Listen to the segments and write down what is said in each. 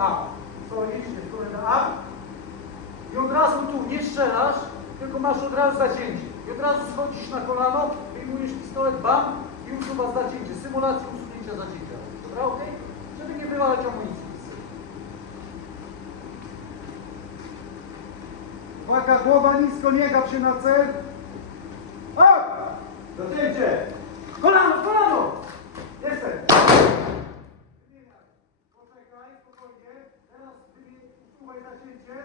up. Stoisz, jest kolenda up. I od razu tu nie strzelasz, tylko masz od razu zacięcie. I od razu schodzisz na kolano, wyjmujesz pistolet, bam i usuwasz zacięcie. Symulacja usunięcia zacięcia. Dobra, okej? Żeby nie wywalać amunicji. Uwaga, głowa nisko, nie gap się na cel. O! Zacięcie! Kolano, kolano! Jestem. Poczekaj, spokojnie. Teraz wymień, zacięcie.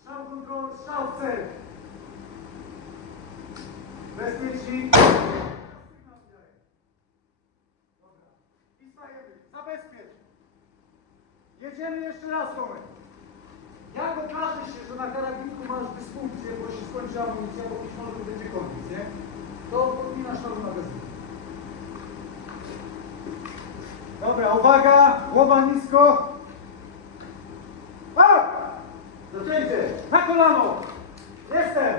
Strzał kontrol, w cel. Dobra. I stajemy. Zabezpiecz. Jedziemy jeszcze raz, Tomek. Jak okaże się, że na karabinku masz dysfunkcję, bo się skończy amunicja, bo być może będzie konflikt, nie? To podpinasz nowy magazyn. Dobra, uwaga, głowa nisko. A! Zacięcie! Kolano! Jestem!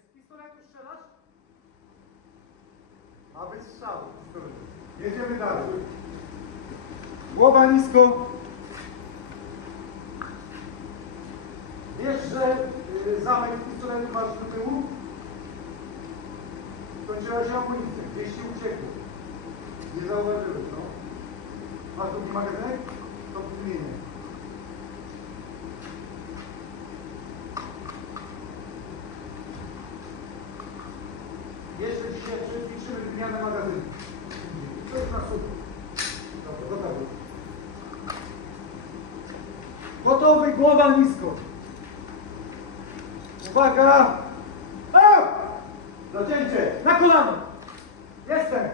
Z pistoletu strzelasz? A być strzał. Jedziemy dalej. Głowa nisko. Wiesz, że y, zamek pistoletu masz do tyłu? Skończyła się amunicja, gdzieś się uciekło. Nie zauważyłeś, no. Masz drugi magazynek? To wymienię. Jeszcze dzisiaj przećwiczymy wymianę magazynu. To jest na super. Dobra, gotowy. Gotowy, głowa nisko. Uwaga! Zacięcie! Na kolano! Jestem!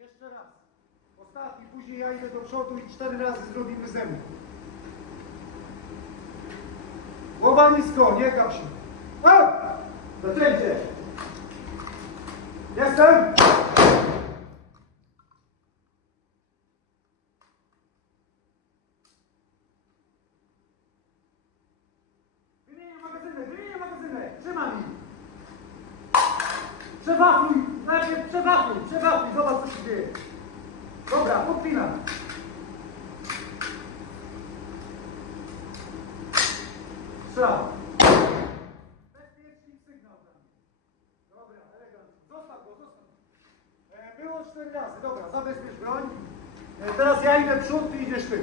Jeszcze raz. Ostatni, później ja idę do przodu i cztery razy zrobimy ze mną. Głowa nisko, nie gap się. Jestem! Przewafluj! Najpierw przewafluj, przewafluj, zobacz co się dzieje. Dobra, podpinam. Strzał. Bezpiecznik sygnał mnie. Dobra, elegancko. Zostaw go, zostaw. E, Było cztery razy, dobra, zabezpiecz broń. E, Teraz ja idę przód, ty idziesz ty.